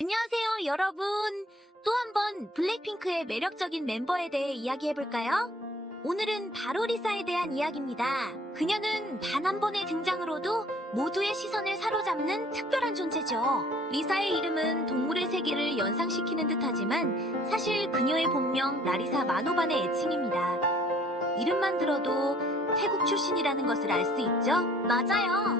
안녕하세요, 여러분. 또 한 번 블랙핑크의 매력적인 멤버에 대해 이야기해볼까요? 오늘은 바로 리사에 대한 이야기입니다. 그녀는 단 한 번의 등장으로도 모두의 시선을 사로잡는 특별한 존재죠. 리사의 이름은 동물의 세계를 연상시키는 듯하지만 사실 그녀의 본명 라리사 마노반의 애칭입니다. 이름만 들어도 태국 출신이라는 것을 알 수 있죠? 맞아요.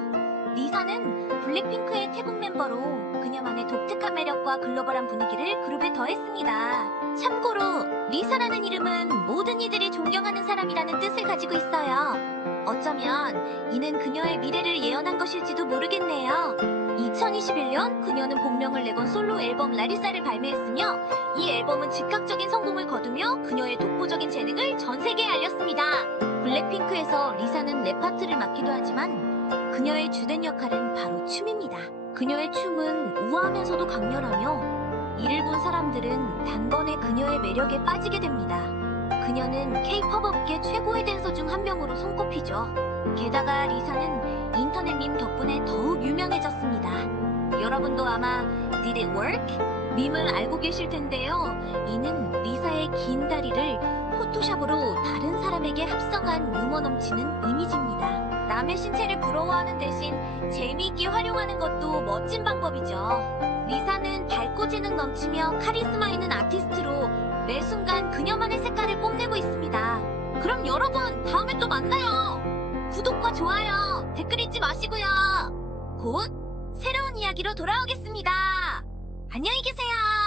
리사는 블랙핑크의 태국 멤버로 그녀만의 독특한 매력과 글로벌한 분위기를 그룹에 더했습니다. 참고로 리사라는 이름은 모든 이들이 존경하는 사람이라는 뜻을 가지고 있어요. 어쩌면 이는 그녀의 미래를 예언한 것일지도 모르겠네요. 2021년 그녀는 본명을 내건 솔로 앨범 라리사를 발매했으며 이 앨범은 즉각적인 성공을 거두며 그녀의 독보적인 재능을 전 세계에 알렸습니다. 블랙핑크에서 리사는 랩 파트를 맡기도 하지만 그녀의 주된 역할은 바로 춤입니다. 그녀의 춤은 우아하면서도 강렬하며 이를 본 사람들은 단번에 그녀의 매력에 빠지게 됩니다. 그녀는 K-POP 업계 최고의 댄서 중 한 명으로 손꼽히죠. 게다가 리사는 인터넷 밈 덕분에 더욱 유명해졌습니다. 여러분도 아마 Did it work? 밈을 알고 계실 텐데요. 이는 리사의 긴 다리를 포토샵으로 다른 사람에게 합성한 유머 넘치는 이미지입니다. 남의 신체를 부러워하는 대신 재미있게 활용하는 것도 멋진 방법이죠. 리사는 밝고 재능 넘치며 카리스마 있는 아티스트로 매 순간 그녀만의 색깔을 뽐내고 있습니다. 그럼 여러분, 다음에 또 만나요. 구독과 좋아요, 댓글 잊지 마시고요. 곧 새로운 이야기로 돌아오겠습니다. 안녕히 계세요.